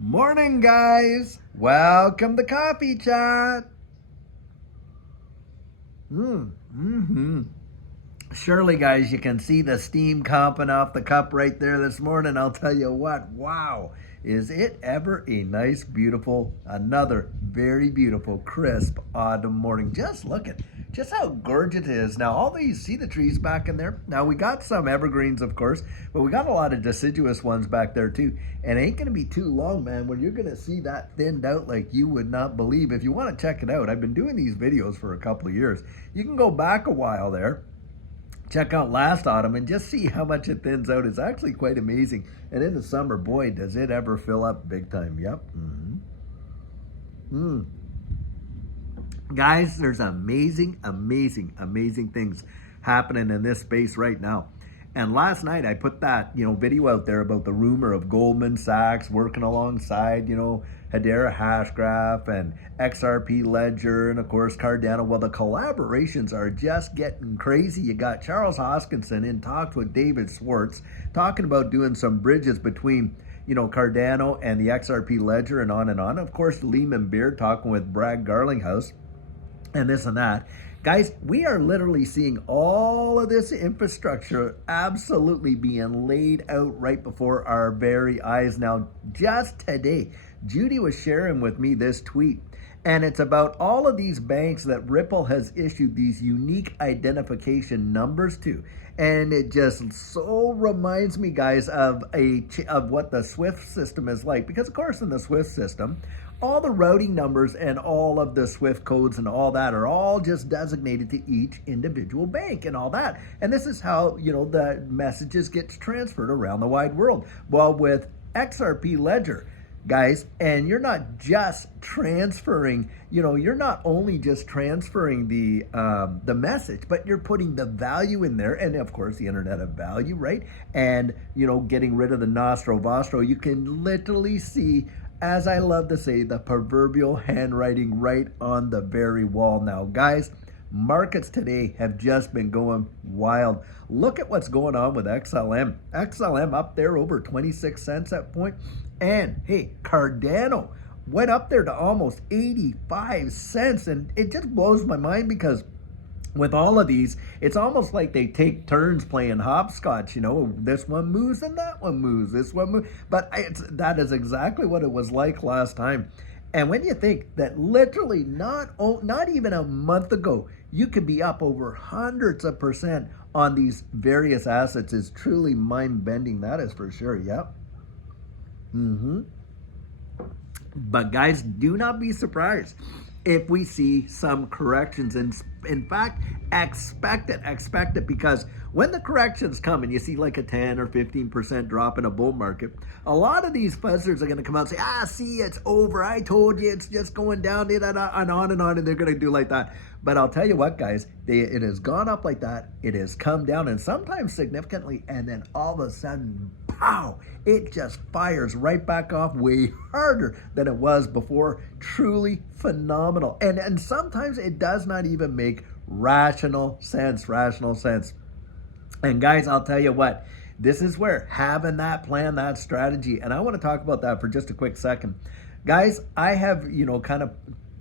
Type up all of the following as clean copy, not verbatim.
Morning, guys. Welcome to Coffee Chat. Mm-hmm. Surely, guys, you can see the steam comping off the cup right there this morning. I'll tell you what, wow. Is it ever a nice, beautiful, another very beautiful, crisp autumn morning? Just look at just how gorgeous it is. Now, all these, see the trees back in there? Now, we got some evergreens, of course, but we got a lot of deciduous ones back there, too. And it ain't going to be too long, man, when you're going to see that thinned out like you would not believe. If you want to check it out, I've been doing these videos for a couple of years. You can go back a while there, check out last autumn, and just see how much it thins out. It's actually quite amazing. And in the summer, boy, does it ever fill up big time. Yep. Guys, there's amazing, amazing, amazing things happening in this space right now. And last night I put that, video out there about the rumor of Goldman Sachs working alongside, Hedera Hashgraph and XRP Ledger and of course Cardano. Well, the collaborations are just getting crazy. You got Charles Hoskinson in talks with David Schwartz talking about doing some bridges between Cardano and the XRP Ledger and on and on. Of course, Lehman Beard talking with Brad Garlinghouse and this and that. Guys, we are literally seeing all of this infrastructure absolutely being laid out right before our very eyes. Now, just today, Judy was sharing with me this tweet, and it's about all of these banks that Ripple has issued these unique identification numbers to. And it just so reminds me, guys, of what the SWIFT system is like. Because, of course, in the SWIFT system, all the routing numbers and all of the SWIFT codes and all that are all just designated to each individual bank and all that. And this is how, the messages get transferred around the wide world. Well, with XRP Ledger, guys, and you're not just transferring, you're not only just transferring the message, but you're putting the value in there, and of course the internet of value, right? And getting rid of the nostro vostro. You can literally see, as I love to say, the proverbial handwriting right on the very wall. Now, guys, markets today have just been going wild. Look at what's going on with XLM. XLM up there over 26 cents at point. And hey, Cardano went up there to almost 85 cents. And it just blows my mind because with all of these, it's almost like they take turns playing hopscotch. This one moves and that one moves, this one moves. But that is exactly what it was like last time. And when you think that literally not even a month ago, you could be up over hundreds of percent on these various assets is truly mind-bending. That is for sure. Yep. But guys, do not be surprised if we see some corrections. And in fact, expect it, because when the corrections come and you see like a 10 or 15% drop in a bull market, a lot of these fuzzers are going to come out and say, see, it's over. I told you, it's just going down and on and on, and they're going to do like that. But I'll tell you what, guys, it has gone up like that. It has come down, and sometimes significantly, and then all of a sudden, pow, it just fires right back off way harder than it was before. Truly phenomenal. And sometimes it does not even make rational sense. And guys, I'll tell you what, this is where having that plan, that strategy, and I want to talk about that for just a quick second. Guys, I have, kind of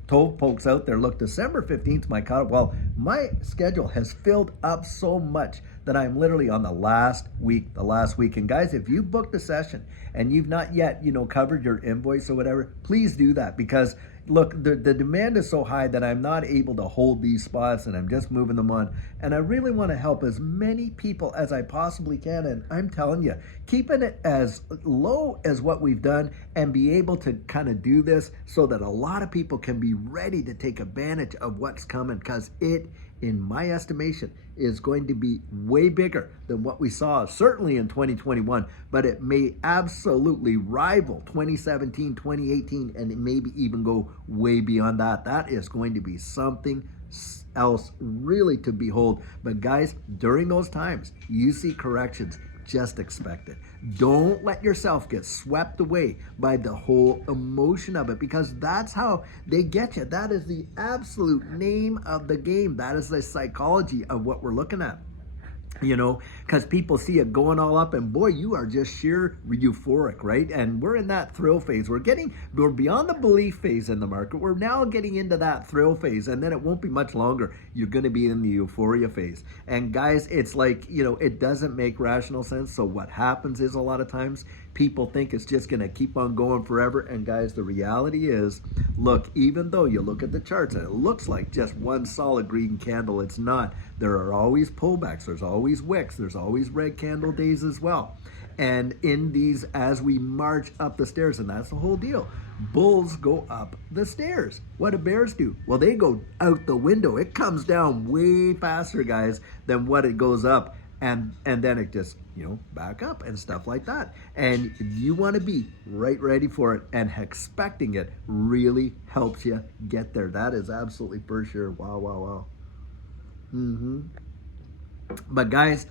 told folks out there, look, December 15th, my cutoff. Well, my schedule has filled up so much that I'm literally on the last week. And guys, if you booked a session and you've not yet, covered your invoice or whatever, please do that, because look, the demand is so high that I'm not able to hold these spots, and I'm just moving them on. And I really want to help as many people as I possibly can. And I'm telling you, keeping it as low as what we've done and be able to kind of do this so that a lot of people can be ready to take advantage of what's coming, because it, in my estimation, is going to be way bigger than what we saw certainly in 2021, but it may absolutely rival 2017, 2018, and it maybe even go way beyond that. That is going to be something else really to behold. But guys, during those times, you see corrections, just expect it. Don't let yourself get swept away by the whole emotion of it, because that's how they get you. That is the absolute name of the game. That is the psychology of what we're looking at. because people see it going all up, and boy, you are just sheer euphoric, right? And we're in that thrill phase. We're beyond the belief phase in the market. We're now getting into that thrill phase, and then it won't be much longer. You're going to be in the euphoria phase. And guys, it's like, it doesn't make rational sense. So what happens is, a lot of times people think it's just going to keep on going forever. And guys, the reality is, look, even though you look at the charts and it looks like just one solid green candle, it's not. There are always pullbacks. There's always wicks. There's always red candle days as well. And in these, as we march up the stairs, and that's the whole deal, bulls go up the stairs. What do bears do? Well, they go out the window. It comes down way faster, guys, than what it goes up. And then it just, back up and stuff like that. And you want to be right ready for it, and expecting it really helps you get there. That is absolutely for sure. Wow, wow, wow. But guys,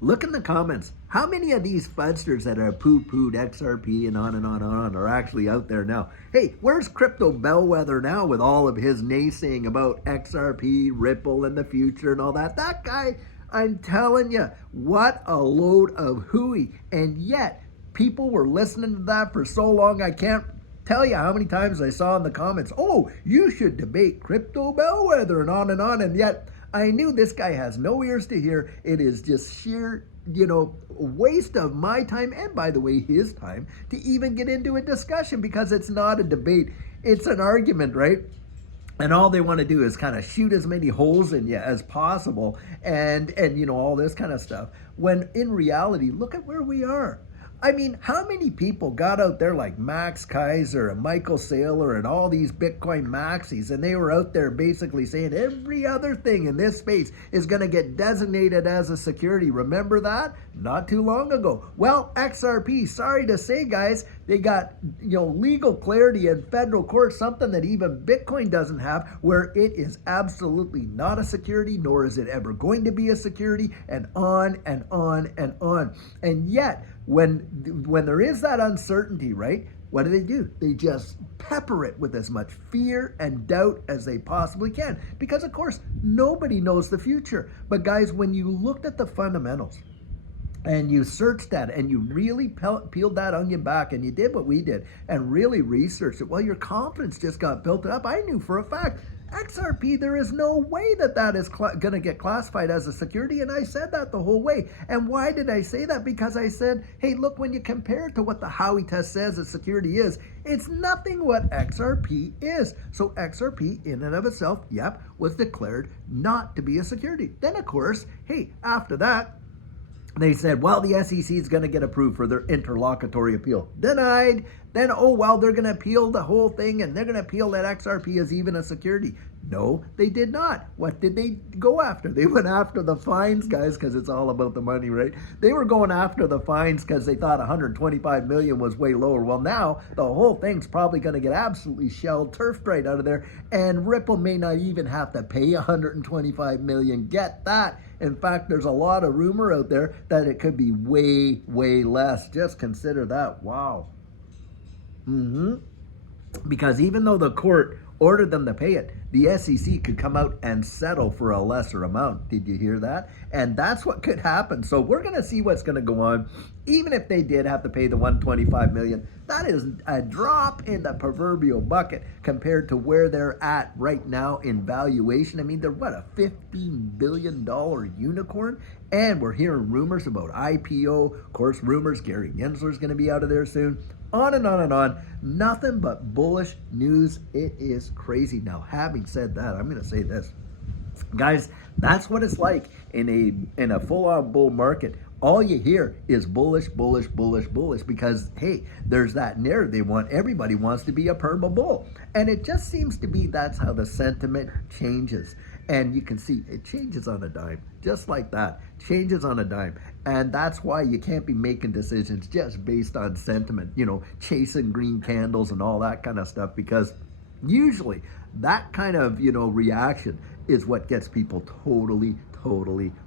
look in the comments. How many of these fudsters that are poo-pooed XRP and on and on and on are actually out there now? Hey, where's Crypto Bellweather now with all of his naysaying about XRP, Ripple, and the future and all that? That guy, I'm telling you, what a load of hooey. And yet, people were listening to that for so long, I can't tell you how many times I saw in the comments, oh, you should debate Crypto Bellweather and on and on. And yet, I knew this guy has no ears to hear. It is just sheer, waste of my time, and by the way, his time, to even get into a discussion, because it's not a debate. It's an argument, right? And all they want to do is kind of shoot as many holes in you as possible, and all this kind of stuff. When in reality, look at where we are. I mean, how many people got out there like Max Kaiser and Michael Saylor and all these Bitcoin maxis, and they were out there basically saying every other thing in this space is going to get designated as a security. Remember that? Not too long ago. Well, XRP, sorry to say, guys, they got, legal clarity in federal court, something that even Bitcoin doesn't have, where it is absolutely not a security, nor is it ever going to be a security, and on and on and on. And yet, when there is that uncertainty, right, what do? They just pepper it with as much fear and doubt as they possibly can. Because, of course, nobody knows the future. But, guys, when you looked at the fundamentals, and you searched that, and you really peeled that onion back, and you did what we did, and really researched it, well, your confidence just got built up. I knew for a fact, XRP, there is no way that is going to get classified as a security, and I said that the whole way. And why did I say that? Because I said, hey, look, when you compare it to what the Howey test says a security is, it's nothing what XRP is. So XRP, in and of itself, yep, was declared not to be a security. Then, of course, hey, after that, they said, well, the SEC is going to get approved for their interlocutory appeal. Denied. Then, oh, well, they're going to appeal the whole thing, and they're going to appeal that XRP is even a security. No, they did not. What did they go after? They went after the fines, guys, because it's all about the money, right? They were going after the fines because they thought 125 million was way lower. Well, now the whole thing's probably going to get absolutely shelled, turfed right out of there, and Ripple may not even have to pay 125 million. Get that. In fact, there's a lot of rumor out there that it could be way, way less. Just consider that. Wow. Because even though the court ordered them to pay it, the SEC could come out and settle for a lesser amount. Did you hear that? And that's what could happen. So we're going to see what's going to go on. Even if they did have to pay the 125 million, that is a drop in the proverbial bucket compared to where they're at right now in valuation. I mean, they're what, a $15 billion unicorn? And we're hearing rumors about IPO. Of course, rumors Gary Gensler's going to be out of there soon. On and on and on. Nothing but bullish news. It is crazy. Now, having said that, I'm going to say this. Guys, that's what it's like in a full-on bull market. All you hear is bullish, bullish, bullish, bullish, because, hey, there's that narrative. Everybody wants to be a perma bull. And it just seems to be that's how the sentiment changes. And you can see it changes on a dime, just like that, changes on a dime. And that's why you can't be making decisions just based on sentiment, chasing green candles and all that kind of stuff, because usually that kind of, reaction is what gets people totally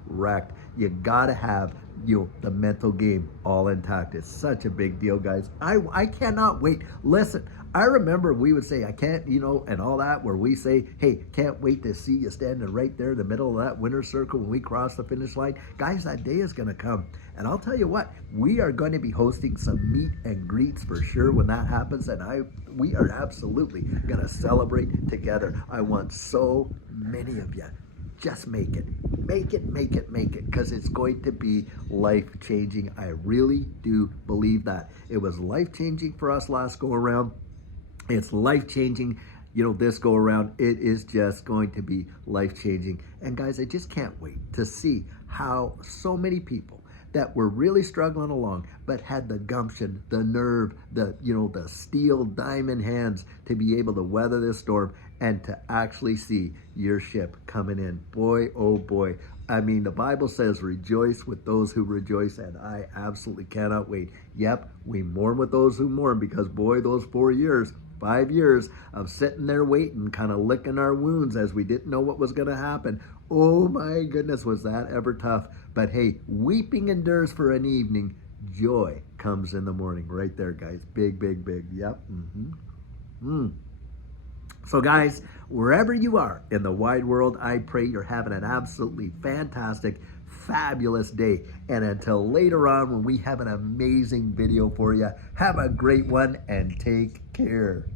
wrecked. You got to have the mental game all intact. It's such a big deal, guys. I cannot wait. Listen, I remember we would say, I can't, and all that, where we say, hey, can't wait to see you standing right there in the middle of that winner's circle when we cross the finish line. Guys, that day is going to come. And I'll tell you what, we are going to be hosting some meet and greets for sure when that happens. And we are absolutely going to celebrate together. I want so many of you. Just make it, because it's going to be life-changing. I really do believe that. It was life-changing for us last go around. It's life-changing, this go around. It is just going to be life-changing. And guys, I just can't wait to see how so many people that were really struggling along, but had the gumption, the nerve, the steel diamond hands to be able to weather this storm and to actually see your ship coming in. Boy, oh boy. I mean, the Bible says, rejoice with those who rejoice, and I absolutely cannot wait. Yep, we mourn with those who mourn, because boy, those 5 years of sitting there waiting, kind of licking our wounds as we didn't know what was going to happen. Oh my goodness, was that ever tough. But hey, weeping endures for an evening, joy comes in the morning. Right there, guys. Big, big, big. Yep. So guys, wherever you are in the wide world, I pray you're having an absolutely fantastic, fabulous day. And until later on, when we have an amazing video for you, have a great one and take care.